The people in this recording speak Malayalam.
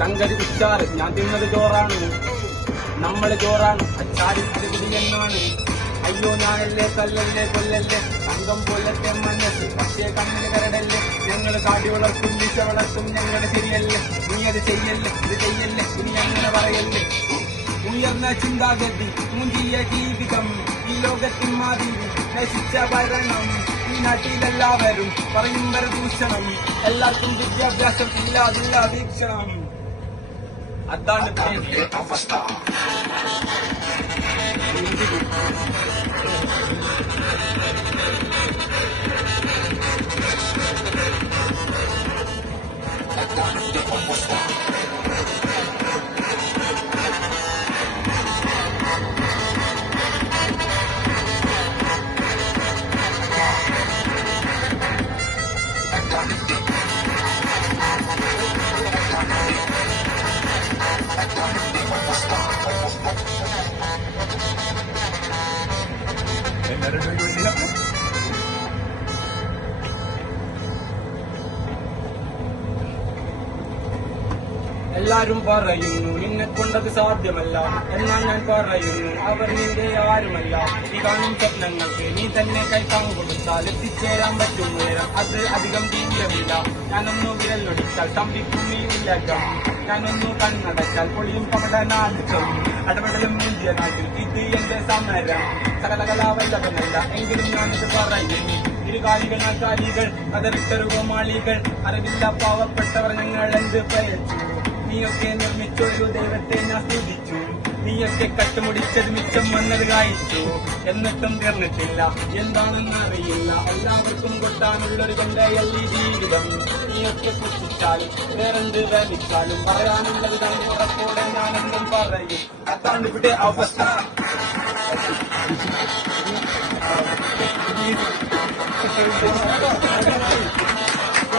സംഗതി ഉച്ചാറ് ഞാൻ തിന്നത് ചോറാണ്, നമ്മള് ചോറാണ്, അച്ചാരും അടിപിടി എന്നാണ്. അയ്യോ ഞാനല്ലേ തല്ലല്ലേ കൊല്ലല്ലേ സംഘം പോലത്തെ മനസ്സ്, പക്ഷേ കണ്ണിന് കരടല്ലേ. ഞങ്ങള് കാടി വളർത്തും ദിശ വളർത്തും, ഞങ്ങളുടെ ശരിയല്ലേ. നീ അത് ചെയ്യല്ലേ, ഇത് ചെയ്യല്ലേ, ഇനി അങ്ങനെ പറയല്ലേ. ഉയർന്ന ചിന്താഗതി, മുന്തിയ ജീവിതം, ഈ ലോകത്തിൻ മാതിരി നശിച്ച ഭരണം. ഈ നാട്ടിലെല്ലാവരും പറയും വരദൂഷണം, എല്ലാവർക്കും വിദ്യാഭ്യാസം ഇല്ലാതില്ല വീക്ഷണം. അതാണ് അവസ്ഥ. എല്ലാരും പറയുന്നു നിന്നെ കൊണ്ടത് സാധ്യമല്ല, എന്നാൽ ഞാൻ പറയുന്നു അവർ നിന്റെ ആരുമല്ല. ഈ കാണും സ്വപ്നങ്ങൾക്ക് നീ തന്നെ കൈത്താങ് കൊടുത്താൽ എത്തിച്ചേരാൻ പറ്റും നേരം, അത് അധികം തീവ്രമില്ല. ഞാനൊന്നു വിരലൊടിച്ചാൽ തമ്പിക്കും ഈ ഉലകം, ഞാനൊന്നു കണ്ണടച്ചാൽ പൊളിയും പകടനാടും അടപടലും മുന്തിയ നാട്ടിൽ. ഇത് എന്റെ സമരം, സകലകലാവല്ലഭനല്ല എങ്കിലും ഞാനിത് പറയുന്നു. ഇരുകാലികൾ നാൽക്കാലികൾ കതറിട്ടൊരുകോമാളികൾ, അറിവില്ല പാവപ്പെട്ടവർ ഞങ്ങൾ എന്ത് പ്രയച്ചു. നീയൊക്കെ നിർമ്മിച്ചൊരു ദൈവത്തെ ഞാൻ സ്തുതിച്ചു, നീയൊക്കെ കട്ടുമുടിച്ചത് മിച്ചം വന്നത് കായിച്ചു. എന്നിട്ടും തീർന്നിട്ടില്ല, എന്താണെന്ന് അറിയില്ല. എല്ലാവർക്കും കൊട്ടാനുള്ളൊരു കൊണ്ടയല്ലി ജീവിതം. നീയൊക്കെ പുച്ഛിച്ചാലും വേറെന്ത് വേദിച്ചാലും പറയാനുള്ളത് തന്നെ ഉറപ്പോടെ ഞാനെന്തും പറയും. അതാണ് ഇവിടെ അവസ്ഥ. Thank you.